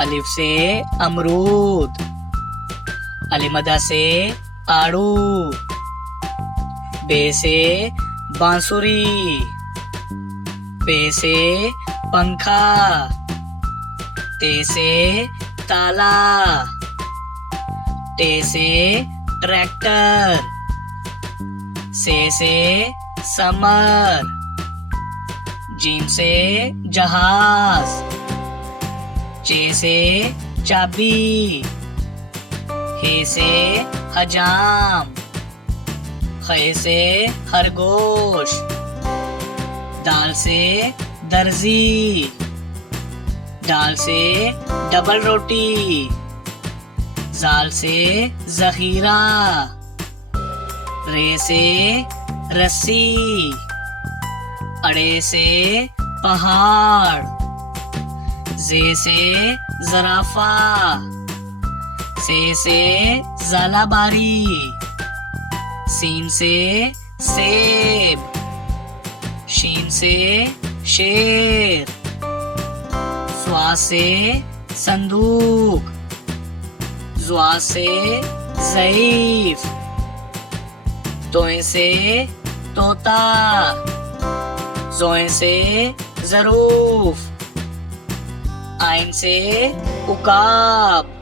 अलिफ से अमरूद, अलिमदा से आड़ू, बे से बांसुरी, पे से पंखा, ते से ताला, टे से ट्रैक्टर, से समर, जीम से जहाज, चे से चाबी, हे से हजाम, खे से खरगोश, दाल से दर्जी, डाल से डबल रोटी, जाल से जखीरा, रे से रस्सी, अड़े से पहाड़, जे से जराफा, से जालाबारी, सीन से सेब, शीन से शेर, स्वा से संदूक, ज़्वा से ज़ईफ, तोए से तोता, ज़ोए से ज़रूफ, आइन से उकाब,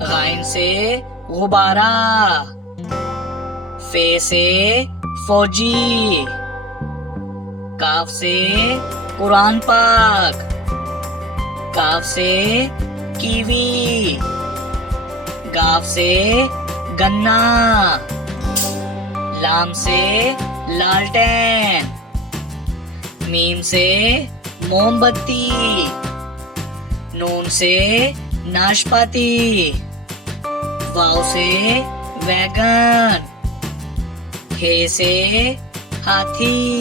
गाइन से गुब्बारा, फे से फौजी, काफ से कुरान पाक, काफ से कीवी, गाफ से गन्ना, लाम से लालटेन, मीम से मोमबत्ती, नून से नाशपाती, वाव से वैगन, हे से हाथी,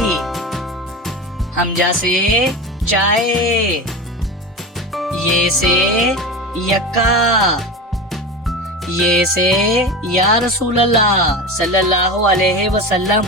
हमजा से चाय, ये से यक्का, ये से या रसूल अल्लाह सल्लल्लाहु अलैहि वसल्लम।